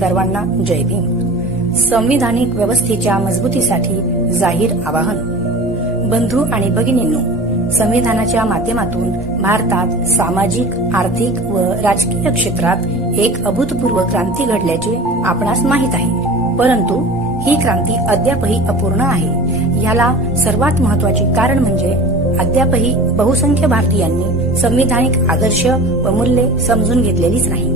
सर्वांना जय भीम. संविधानिक व्यवस्थेच्या मजबूतीसाठी जाहीर आवाहन. बंधू आणि भगिनींनो संविधानाच्या माध्यमातून भारतात सामाजिक आर्थिक व राजकीय क्षेत्रात एक अभूतपूर्व क्रांती घडल्याचे आपणास माहीत आहे. परंतु ही क्रांती अद्यापही अपूर्ण आहे. याला सर्वात महत्त्वाचे कारण म्हणजे अद्यापही बहुसंख्य भारतीयांनी संविधानिक आदर्श व मूल्ये समजून घेतलेलीच नाही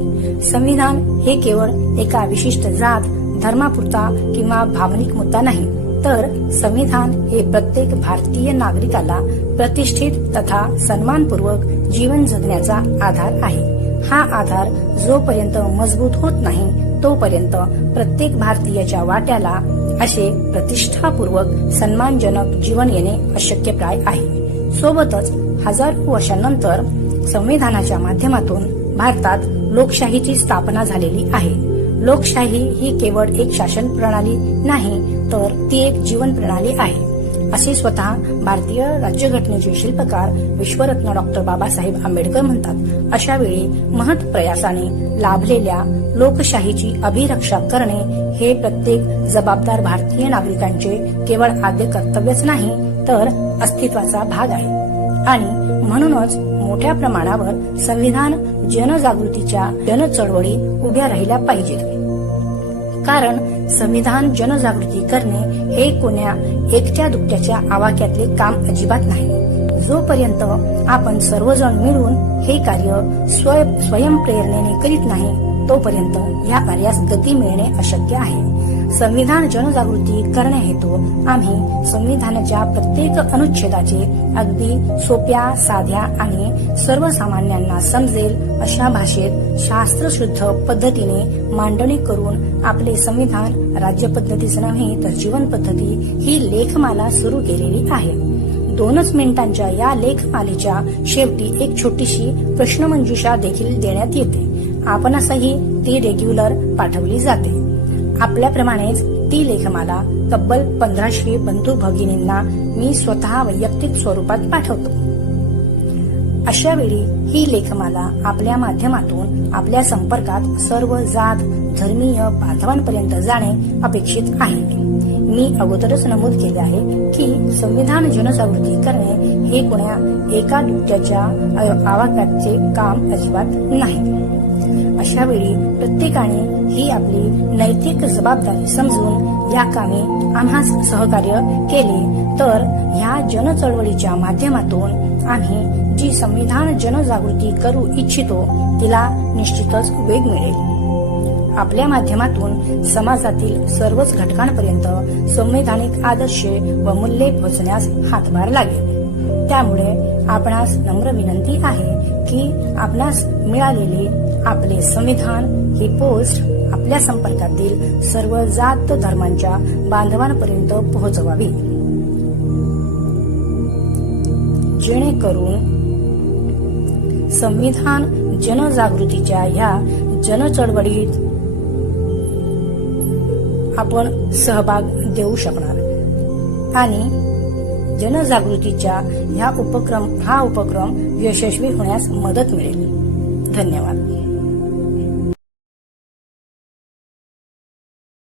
संविधान हे केवळ एका विशिष्ट जात धर्मापुरता किंवा भावनिक मुद्दा नाही तर संविधान हे प्रत्येक भारतीय नागरिकाला प्रतिष्ठित तथा सन्मानपूर्वक जीवन जगण्याचा आधार आहे. हा आधार जोपर्यंत मजबूत होत नाही तोपर्यंत प्रत्येक भारतीयाच्या वाट्याला असे प्रतिष्ठापूर्वक सन्मानजनक जीवन येणे अशक्यप्राय आहे. सोबतच हजारो वर्षांनंतर संविधानाच्या माध्यमातून भारतात लोकशाहीची स्थापना झालेली आहे. लोकशाही ही केवळ एक शासन प्रणाली नाही तर ती एक जीवन प्रणाली आहे. असे स्वतः भारतीय राज्यघटनेचे शिल्पकार विश्वरत्न डॉक्टर बाबासाहेब आंबेडकर म्हणतात. अशा वेळी महत् प्रयासाने लाभलेल्या लोकशाहीची अभिरक्षा करणे हे प्रत्येक जबाबदार भारतीय नागरिकांचे केवळ आद्य कर्तव्यच नाही तर अस्तित्वाचा भाग आहे. आणि म्हणूनच मोठ्या प्रमाणावर संविधान जनजागृतीच्या जनचळवळी उभ्या राहिल्या पाहिजेत. कारण संविधान जनजागृती करणे हे कोण्या एकट्या दुकट्याच्या आवाक्यातले काम अजिबात नाही. जोपर्यंत आपण सर्वजण मिळून हे कार्य स्वय स्वयंप्रेरणेने करीत नाही तोपर्यंत या कार्यास गती मिळणे अशक्य आहे. संविधान जनजागृती करण्याहेतू आम्ही संविधानाच्या प्रत्येक अनुच्छेदाचे अगदी सोप्या साध्या आणि सर्वसामान्यांना समजेल अशा भाषेत शास्त्रशुद्ध पद्धतीने मांडणी करून आपले संविधान राज्य पद्धतीच नव्हे तर जीवन पद्धती ही लेखमाला सुरू केलेली आहे. दोनच मिनिटांच्या या लेखमालेच्या शेवटी एक छोटीशी प्रश्नमंजुषा देखील देण्यात येते. आपणासही ती रेग्युलर पाठवली जाते. आपल्याप्रमाणेच ती लेखमाला तब्बल पंधराशे बंधू भगिनींना मी स्वतः वैयक्तिक स्वरूपात पाठवतो. अशा वेळी ही लेखमाला आपल्या माध्यमातून आपल्या संपर्कात सर्व जात धर्मीय बांधवांपर्यंत जाणे अपेक्षित आहे. मी अगोदरच नमूद केले आहे की संविधान जनजागृती करणे हे कोण्या एका दुट्याच्या आवाक्याचे काम अजिबात नाही. अशा वेळी प्रत्येकाने ही आपली नैतिक जबाबदारी समजून या कामी आम्हा सहकार्य केले. तर ह्या जनचळवळीच्या माध्यमातून आम्ही जी संविधान जनजागृती करू इच्छितो तिला निश्चितच वेग मिळेल. आपल्या माध्यमातून समाजातील सर्वच घटकांपर्यंत संवैधानिक आदर्श व मूल्ये पोहोचण्यास हातभार लागेल. त्यामुळे आपणास नम्र विनंती आहे की आपणास मिळालेले आपले संविधान ही पोस्ट आपल्या संपर्कातील सर्व जात धर्मांच्या बांधवांपर्यंत पोहोचवावी. जेणेकरून संविधान जनजागृतीच्या ह्या जनचळवळीत आपण सहभाग देऊ शकणार. आणि जनजागृतीच्या ह्या उपक्रम हा उपक्रम यशस्वी होण्यास मदत मिळेल. धन्यवाद.